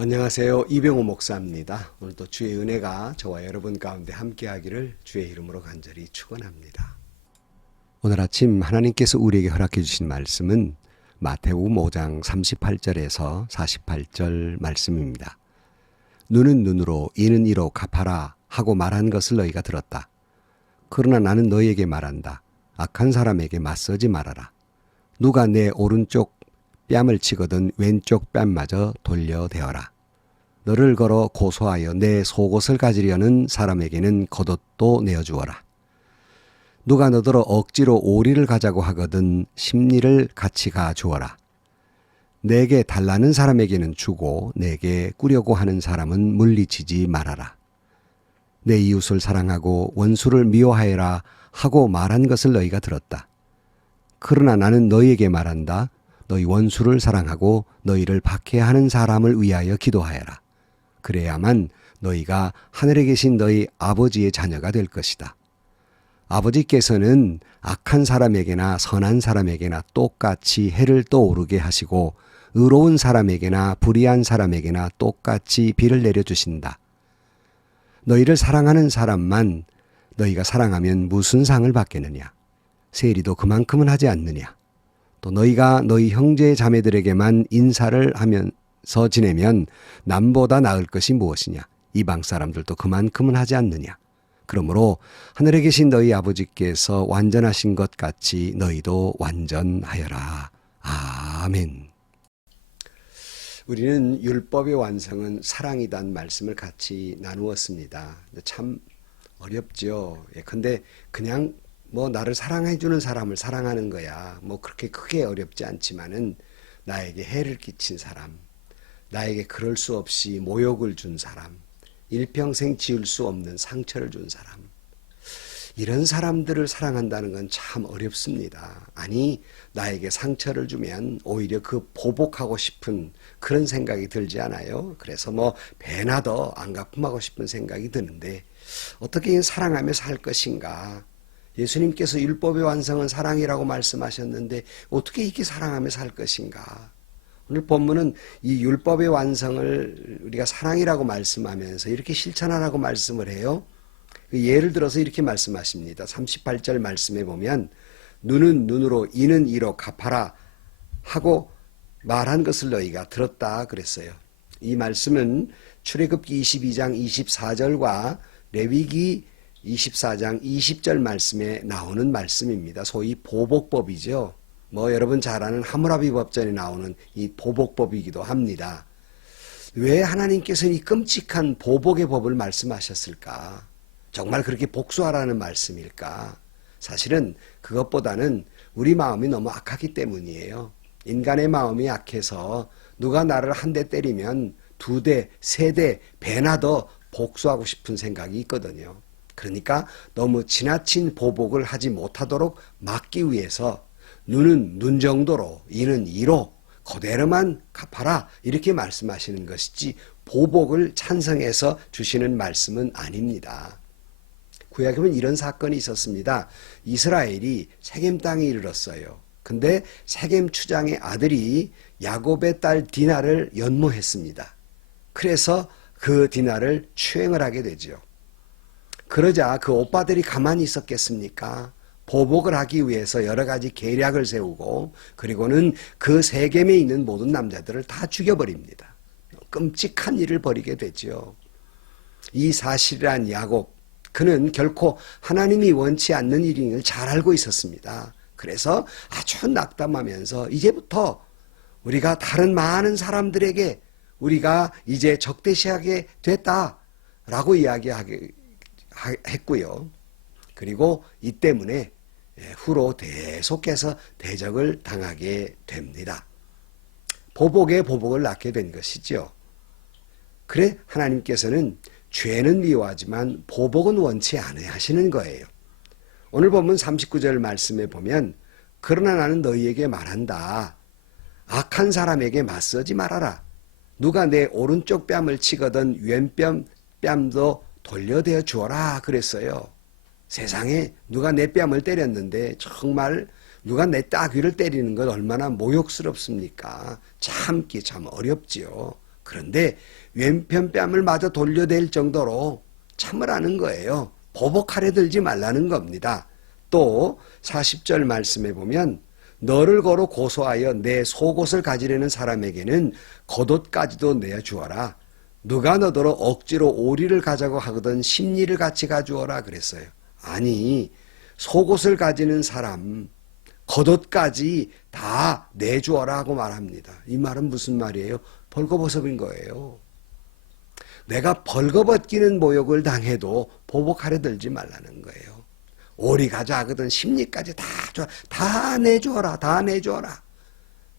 안녕하세요. 이병호 목사입니다. 오늘도 주의 은혜가 저와 여러분 가운데 함께하기를 주의 이름으로 간절히 축원합니다. 오늘 아침 하나님께서 우리에게 허락해 주신 말씀은 마태복음 5장 38절에서 48절 말씀입니다. 눈은 눈으로 이는 이로 갚아라 하고 말한 것을 너희가 들었다. 그러나 나는 너희에게 말한다. 악한 사람에게 맞서지 말아라. 누가 내 오른쪽 뺨을 치거든 왼쪽 뺨마저 돌려대어라. 너를 걸어 고소하여 내 속옷을 가지려는 사람에게는 겉옷도 내어주어라. 누가 너더러 억지로 오리를 가자고 하거든 심리를 같이 가주어라. 내게 달라는 사람에게는 주고 내게 꾸려고 하는 사람은 물리치지 말아라. 내 이웃을 사랑하고 원수를 미워하여라 하고 말한 것을 너희가 들었다. 그러나 나는 너희에게 말한다. 너희 원수를 사랑하고 너희를 박해하는 사람을 위하여 기도하여라. 그래야만 너희가 하늘에 계신 너희 아버지의 자녀가 될 것이다. 아버지께서는 악한 사람에게나 선한 사람에게나 똑같이 해를 떠오르게 하시고 의로운 사람에게나 불의한 사람에게나 똑같이 비를 내려주신다. 너희를 사랑하는 사람만 너희가 사랑하면 무슨 상을 받겠느냐? 세리도 그만큼은 하지 않느냐? 또 너희가 너희 형제 자매들에게만 인사를 하면서 지내면 남보다 나을 것이 무엇이냐? 이방 사람들도 그만큼은 하지 않느냐? 그러므로 하늘에 계신 너희 아버지께서 완전하신 것 같이 너희도 완전하여라. 아멘. 우리는 율법의 완성은 사랑이란 말씀을 같이 나누었습니다. 참 어렵죠. 근데 그냥 나를 사랑해주는 사람을 사랑하는 거야. 그렇게 크게 어렵지 않지만은 나에게 해를 끼친 사람, 나에게 그럴 수 없이 모욕을 준 사람, 일평생 지울 수 없는 상처를 준 사람, 이런 사람들을 사랑한다는 건 참 어렵습니다. 아니, 나에게 상처를 주면 오히려 그 보복하고 싶은 그런 생각이 들지 않아요? 그래서 배나 더 안갚음하고 싶은 생각이 드는데 어떻게 사랑하며 살 것인가? 예수님께서 율법의 완성은 사랑이라고 말씀하셨는데 어떻게 이렇게 사랑하며 살 것인가? 오늘 본문은 이 율법의 완성을 우리가 사랑이라고 말씀하면서 이렇게 실천하라고 말씀을 해요. 예를 들어서 이렇게 말씀하십니다. 38절 말씀에 보면 눈은 눈으로 이는 이로 갚아라 하고 말한 것을 너희가 들었다 그랬어요. 이 말씀은 출애굽기 22장 24절과 레위기 24장 20절 말씀에 나오는 말씀입니다. 소위 보복법이죠. 여러분 잘 아는 하므라비 법전에 나오는 이 보복법이기도 합니다. 왜 하나님께서는 이 끔찍한 보복의 법을 말씀하셨을까? 정말 그렇게 복수하라는 말씀일까? 사실은 그것보다는 우리 마음이 너무 악하기 때문이에요. 인간의 마음이 약해서 누가 나를 한 대 때리면 두 대, 세 대, 배나 더 복수하고 싶은 생각이 있거든요. 그러니까 너무 지나친 보복을 하지 못하도록 막기 위해서 눈은 눈 정도로 이는 이로 그대로만 갚아라 이렇게 말씀하시는 것이지 보복을 찬성해서 주시는 말씀은 아닙니다. 구약에 보면 이런 사건이 있었습니다. 이스라엘이 세겜 땅에 이르렀어요. 근데 세겜 추장의 아들이 야곱의 딸 디나를 연모했습니다. 그래서 그 디나를 추행을 하게 되죠. 그러자 그 오빠들이 가만히 있었겠습니까? 보복을 하기 위해서 여러 가지 계략을 세우고 그리고는 그 세겜에 있는 모든 남자들을 다 죽여버립니다. 끔찍한 일을 벌이게 되죠. 이 사실이란 야곱, 그는 결코 하나님이 원치 않는 일임을 잘 알고 있었습니다. 그래서 아주 낙담하면서 이제부터 우리가 다른 많은 사람들에게 우리가 이제 적대시하게 됐다라고 이야기하게 했고요. 그리고 이 때문에 후로 계속해서 대적을 당하게 됩니다. 보복에 보복을 낳게 된 것이죠. 그래 하나님께서는 죄는 미워하지만 보복은 원치 않으려 하시는 거예요. 오늘 본문 39절 말씀에 보면 그러나 나는 너희에게 말한다. 악한 사람에게 맞서지 말아라. 누가 내 오른쪽 뺨을 치거든 왼뺨도 돌려대어 주어라 그랬어요. 세상에 누가 내 뺨을 때렸는데 정말 누가 내 따귀를 때리는 건 얼마나 모욕스럽습니까? 참기 참 어렵지요. 그런데 왼편 뺨을 마저 돌려댈 정도로 참으라는 거예요. 보복하려 들지 말라는 겁니다. 또 40절 말씀에 보면 너를 거로 고소하여 내 속옷을 가지려는 사람에게는 겉옷까지도 내어주어라. 누가 너더러 억지로 오리를 가자고 하거든 심리를 같이 가주어라 그랬어요. 아니, 속옷을 가지는 사람 겉옷까지 다 내주어라 하고 말합니다. 이 말은 무슨 말이에요? 벌거벗은 거예요. 내가 벌거벗기는 모욕을 당해도 보복하려 들지 말라는 거예요. 오리 가자 하거든 심리까지 다 줘, 다 내주어라, 다 내주어라.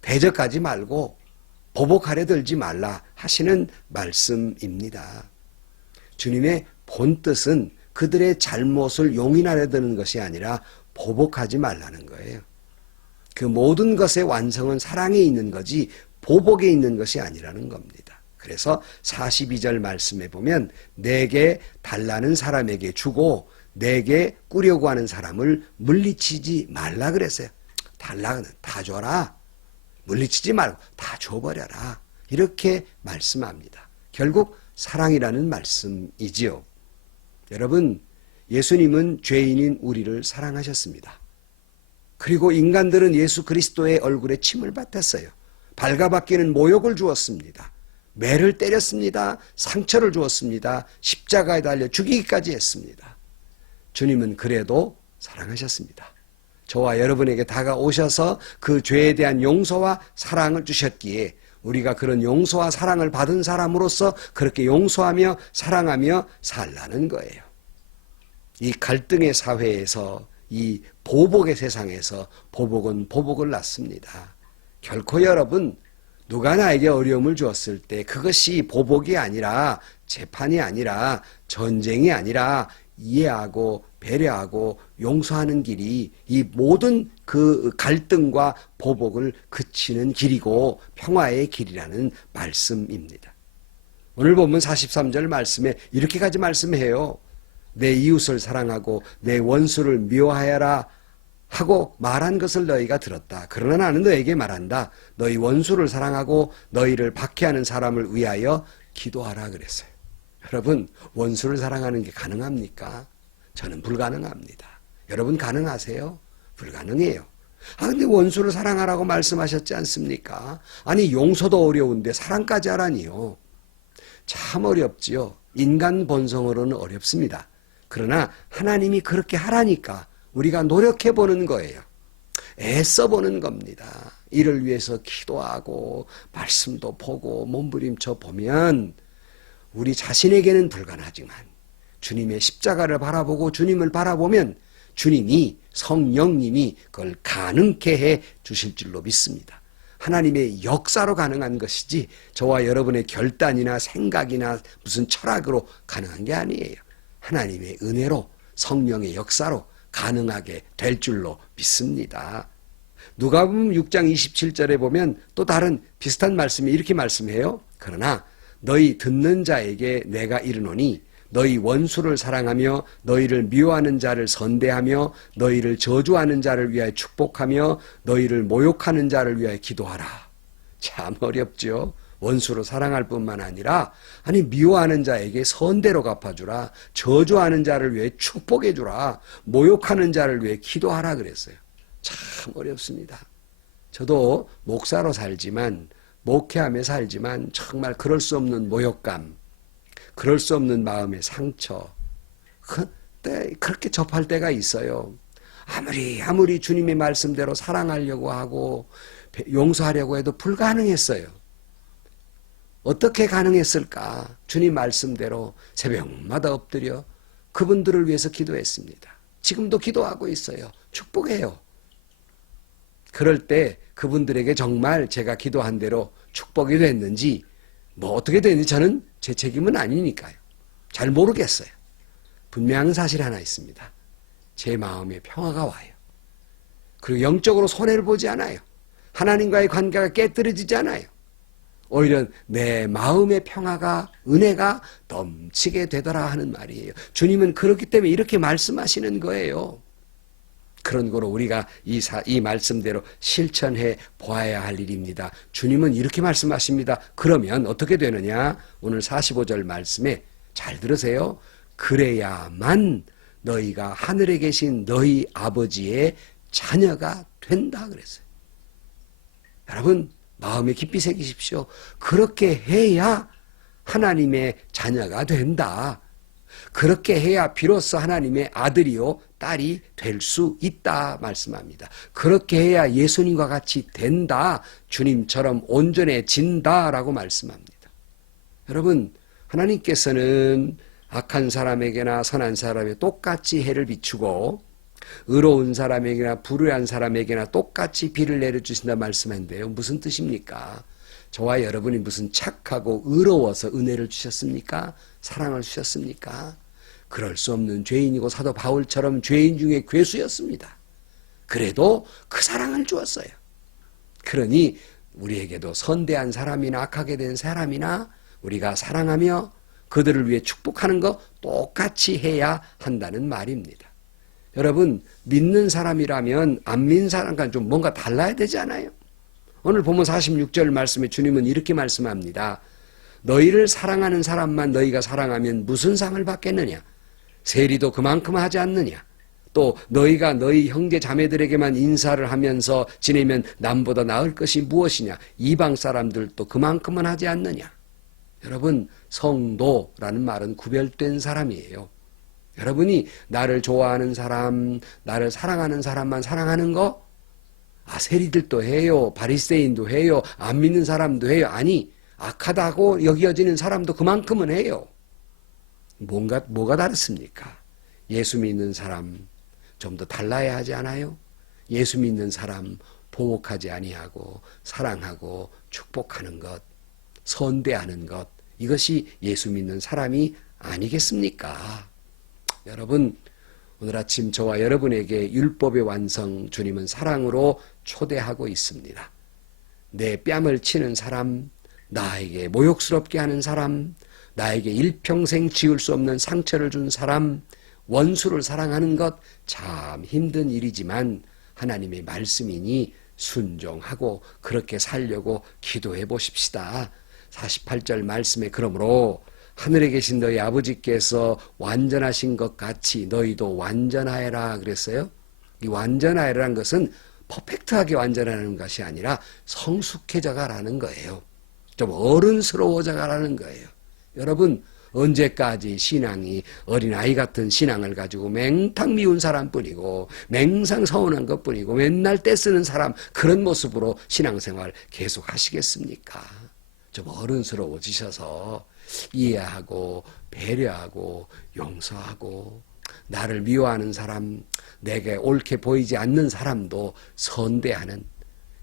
대적하지 말고 보복하려 들지 말라 하시는 말씀입니다. 주님의 본 뜻은 그들의 잘못을 용인하려 드는 것이 아니라 보복하지 말라는 거예요. 그 모든 것의 완성은 사랑에 있는 거지 보복에 있는 것이 아니라는 겁니다. 그래서 42절 말씀에 보면 내게 달라는 사람에게 주고 내게 꾸려고 하는 사람을 물리치지 말라 그랬어요. 달라는 다 줘라. 물리치지 말고 다 줘버려라. 이렇게 말씀합니다. 결국 사랑이라는 말씀이지요. 여러분, 예수님은 죄인인 우리를 사랑하셨습니다. 그리고 인간들은 예수 그리스도의 얼굴에 침을 뱉었어요. 발가벗기는 모욕을 주었습니다. 매를 때렸습니다. 상처를 주었습니다. 십자가에 달려 죽이기까지 했습니다. 주님은 그래도 사랑하셨습니다. 저와 여러분에게 다가오셔서 그 죄에 대한 용서와 사랑을 주셨기에 우리가 그런 용서와 사랑을 받은 사람으로서 그렇게 용서하며 사랑하며 살라는 거예요. 이 갈등의 사회에서 이 보복의 세상에서 보복은 보복을 낳습니다. 결코 여러분 누가 나에게 어려움을 주었을 때 그것이 보복이 아니라 재판이 아니라 전쟁이 아니라 이해하고 배려하고 용서하는 길이 이 모든 그 갈등과 보복을 그치는 길이고 평화의 길이라는 말씀입니다. 오늘 본문 43절 말씀에 이렇게까지 말씀해요. 내 이웃을 사랑하고 내 원수를 미워하여라 하고 말한 것을 너희가 들었다. 그러나 나는 너에게 말한다. 너희 원수를 사랑하고 너희를 박해하는 사람을 위하여 기도하라 그랬어요. 여러분, 원수를 사랑하는 게 가능합니까? 저는 불가능합니다. 여러분 가능하세요? 불가능해요. 근데 원수를 사랑하라고 말씀하셨지 않습니까? 아니, 용서도 어려운데 사랑까지 하라니요. 참 어렵지요. 인간 본성으로는 어렵습니다. 그러나 하나님이 그렇게 하라니까 우리가 노력해 보는 거예요. 애써 보는 겁니다. 이를 위해서 기도하고 말씀도 보고 몸부림쳐 보면 우리 자신에게는 불가능하지만 주님의 십자가를 바라보고 주님을 바라보면 주님이 성령님이 그걸 가능케 해 주실 줄로 믿습니다. 하나님의 역사로 가능한 것이지 저와 여러분의 결단이나 생각이나 무슨 철학으로 가능한 게 아니에요. 하나님의 은혜로 성령의 역사로 가능하게 될 줄로 믿습니다. 누가복음 6장 27절에 보면 또 다른 비슷한 말씀이 이렇게 말씀해요. 그러나 너희 듣는 자에게 내가 이르노니 너희 원수를 사랑하며 너희를 미워하는 자를 선대하며 너희를 저주하는 자를 위하여 축복하며 너희를 모욕하는 자를 위하여 기도하라. 참 어렵죠. 원수로 사랑할 뿐만 아니라 아니 미워하는 자에게 선대로 갚아주라. 저주하는 자를 위해 축복해주라. 모욕하는 자를 위해 기도하라 그랬어요. 참 어렵습니다. 저도 목사로 살지만 목회하며 살지만 정말 그럴 수 없는 모욕감, 그럴 수 없는 마음의 상처, 그때 그렇게 접할 때가 있어요. 아무리 주님의 말씀대로 사랑하려고 하고 용서하려고 해도 불가능했어요. 어떻게 가능했을까? 주님 말씀대로 새벽마다 엎드려 그분들을 위해서 기도했습니다. 지금도 기도하고 있어요. 축복해요. 그럴 때 그분들에게 정말 제가 기도한 대로 축복이 됐는지 뭐 어떻게 됐는지 저는 제 책임은 아니니까요. 잘 모르겠어요. 분명한 사실 하나 있습니다. 제 마음에 평화가 와요. 그리고 영적으로 손해를 보지 않아요. 하나님과의 관계가 깨뜨려지지 않아요. 오히려 내 마음의 평화가 은혜가 넘치게 되더라 하는 말이에요. 주님은 그렇기 때문에 이렇게 말씀하시는 거예요. 그런 거로 우리가 이 말씀대로 실천해 보아야 할 일입니다. 주님은 이렇게 말씀하십니다. 그러면 어떻게 되느냐? 오늘 45절 말씀에 잘 들으세요. 그래야만 너희가 하늘에 계신 너희 아버지의 자녀가 된다 그랬어요. 여러분 마음에 깊이 새기십시오. 그렇게 해야 하나님의 자녀가 된다. 그렇게 해야 비로소 하나님의 아들이요 딸이 될 수 있다 말씀합니다. 그렇게 해야 예수님과 같이 된다. 주님처럼 온전해진다라고 말씀합니다. 여러분 하나님께서는 악한 사람에게나 선한 사람에 똑같이 해를 비추고 의로운 사람에게나 불의한 사람에게나 똑같이 비를 내려주신다 말씀한데요. 무슨 뜻입니까? 저와 여러분이 무슨 착하고 의로워서 은혜를 주셨습니까? 사랑을 주셨습니까? 그럴 수 없는 죄인이고 사도 바울처럼 죄인 중에 괴수였습니다. 그래도 그 사랑을 주었어요. 그러니 우리에게도 선대한 사람이나 악하게 된 사람이나 우리가 사랑하며 그들을 위해 축복하는 거 똑같이 해야 한다는 말입니다. 여러분 믿는 사람이라면 안 믿는 사람과 좀 뭔가 달라야 되지 않아요? 오늘 보면 46절 말씀에 주님은 이렇게 말씀합니다. 너희를 사랑하는 사람만 너희가 사랑하면 무슨 상을 받겠느냐? 세리도 그만큼 하지 않느냐? 또 너희가 너희 형제 자매들에게만 인사를 하면서 지내면 남보다 나을 것이 무엇이냐? 이방 사람들도 그만큼은 하지 않느냐? 여러분 성도라는 말은 구별된 사람이에요. 여러분이 나를 좋아하는 사람, 나를 사랑하는 사람만 사랑하는 거? 세리들도 해요. 바리새인도 해요. 안 믿는 사람도 해요. 아니 악하다고 여겨지는 사람도 그만큼은 해요. 뭐가 다르습니까? 예수 믿는 사람 좀 더 달라야 하지 않아요? 예수 믿는 사람 보복하지 아니하고 사랑하고 축복하는 것, 선대하는 것, 이것이 예수 믿는 사람이 아니겠습니까? 여러분 오늘 아침 저와 여러분에게 율법의 완성 주님은 사랑으로 초대하고 있습니다. 내 뺨을 치는 사람, 나에게 모욕스럽게 하는 사람, 나에게 일평생 지울 수 없는 상처를 준 사람, 원수를 사랑하는 것 참 힘든 일이지만 하나님의 말씀이니 순종하고 그렇게 살려고 기도해 보십시다. 48절 말씀에 그러므로 하늘에 계신 너희 아버지께서 완전하신 것 같이 너희도 완전하여라 그랬어요. 이 완전하여라는 것은 퍼펙트하게 완전하는 것이 아니라 성숙해져가라는 거예요. 좀 어른스러워져가라는 거예요. 여러분 언제까지 신앙이 어린아이 같은 신앙을 가지고 맹탕 미운 사람뿐이고 맹상 서운한 것뿐이고 맨날 떼쓰는 사람 그런 모습으로 신앙생활 계속 하시겠습니까? 좀 어른스러워지셔서 이해하고 배려하고 용서하고 나를 미워하는 사람, 내게 옳게 보이지 않는 사람도 선대하는,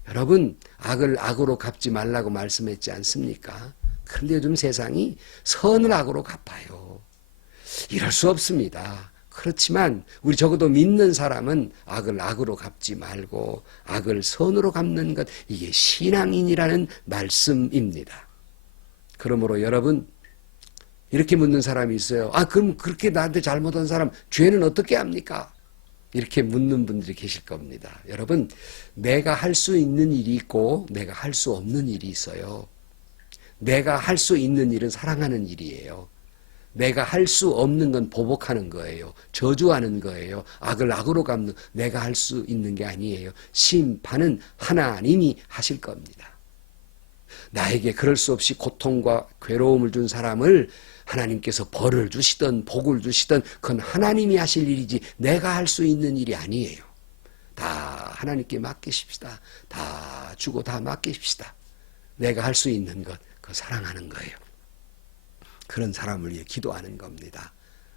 여러분 악을 악으로 갚지 말라고 말씀했지 않습니까? 그런데 요즘 세상이 선을 악으로 갚아요. 이럴 수 없습니다. 그렇지만 우리 적어도 믿는 사람은 악을 악으로 갚지 말고 악을 선으로 갚는 것, 이게 신앙인이라는 말씀입니다. 그러므로 여러분 이렇게 묻는 사람이 있어요. 그럼 그렇게 나한테 잘못한 사람 죄는 어떻게 합니까? 이렇게 묻는 분들이 계실 겁니다. 여러분 내가 할 수 있는 일이 있고 내가 할 수 없는 일이 있어요. 내가 할 수 있는 일은 사랑하는 일이에요. 내가 할 수 없는 건 보복하는 거예요. 저주하는 거예요. 악을 악으로 갚는, 내가 할 수 있는 게 아니에요. 심판은 하나님이 하실 겁니다. 나에게 그럴 수 없이 고통과 괴로움을 준 사람을 하나님께서 벌을 주시든 복을 주시든 그건 하나님이 하실 일이지 내가 할 수 있는 일이 아니에요. 다 하나님께 맡기십시다. 다 주고 다 맡기십시다. 내가 할 수 있는 것, 그 사랑하는 거예요. 그런 사람을 위해 기도하는 겁니다.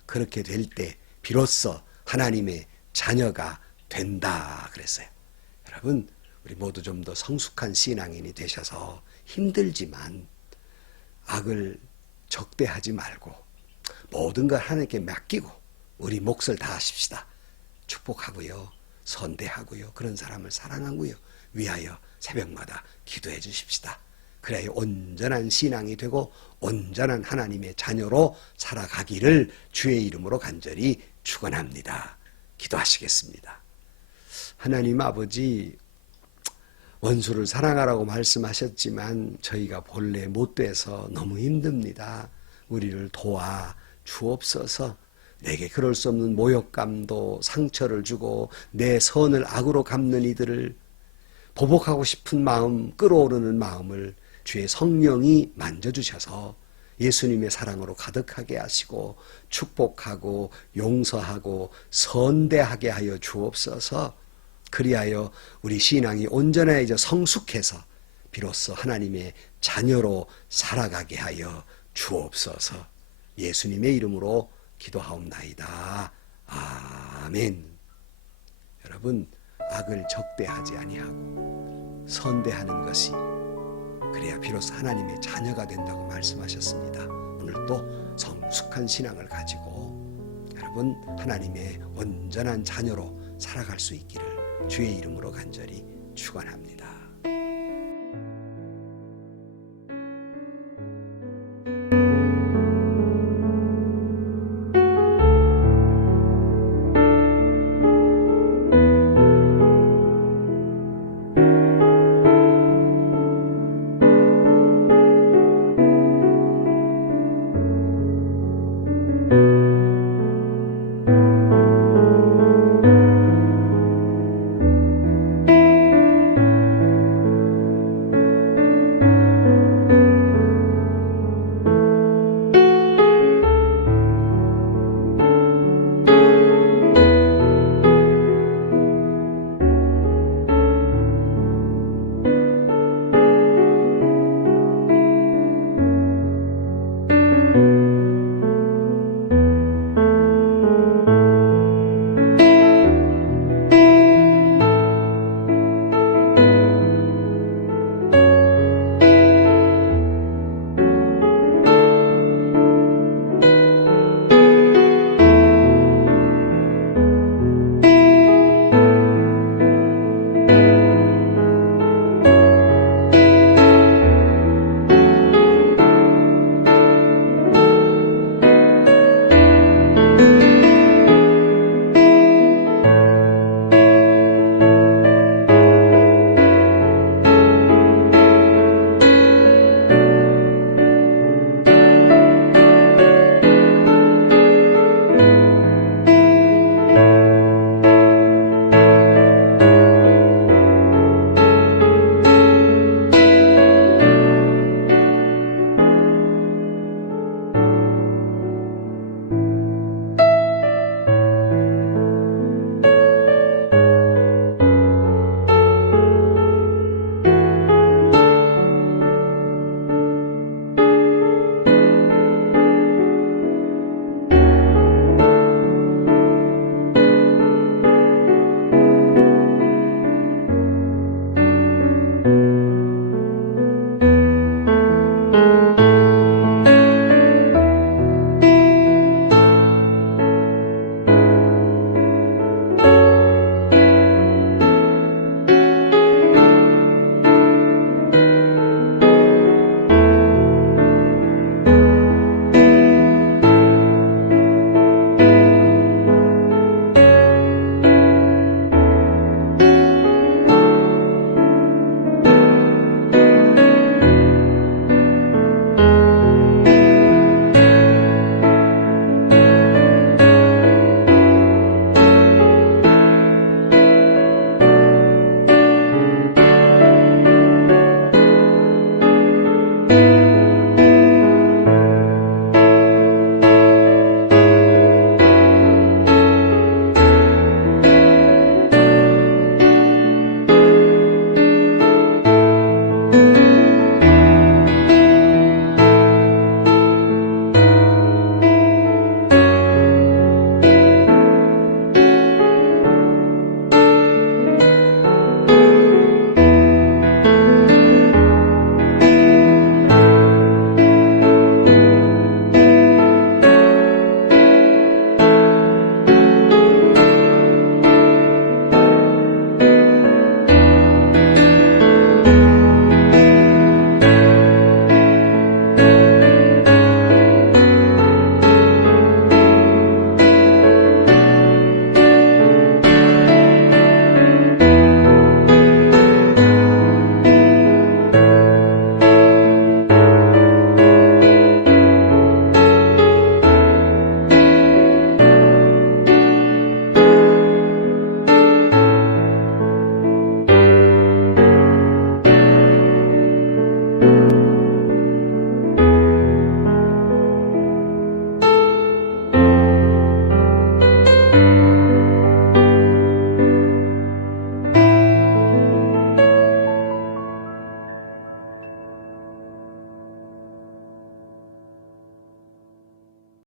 그렇게 될 때 비로소 하나님의 자녀가 된다 그랬어요. 여러분 우리 모두 좀 더 성숙한 신앙인이 되셔서 힘들지만 악을 적대하지 말고 모든 걸 하나님께 맡기고 우리 몫을 다하십시다. 축복하고요. 선대하고요. 그런 사람을 사랑하고요. 위하여 새벽마다 기도해 주십시다. 그래야 온전한 신앙이 되고 온전한 하나님의 자녀로 살아가기를 주의 이름으로 간절히 축원합니다. 기도하시겠습니다. 하나님 아버지, 원수를 사랑하라고 말씀하셨지만 저희가 본래 못 돼서 너무 힘듭니다. 우리를 도와 주옵소서. 내게 그럴 수 없는 모욕감도 상처를 주고 내 선을 악으로 갚는 이들을 보복하고 싶은 마음, 끌어오르는 마음을 주의 성령이 만져주셔서 예수님의 사랑으로 가득하게 하시고 축복하고 용서하고 선대하게 하여 주옵소서. 그리하여 우리 신앙이 온전해져 성숙해서 비로소 하나님의 자녀로 살아가게 하여 주옵소서. 예수님의 이름으로 기도하옵나이다. 아멘. 여러분, 악을 적대하지 아니하고 선대하는 것이 그래야 비로소 하나님의 자녀가 된다고 말씀하셨습니다. 오늘도 성숙한 신앙을 가지고 여러분 하나님의 온전한 자녀로 살아갈 수 있기를 주의 이름으로 간절히 축원합니다.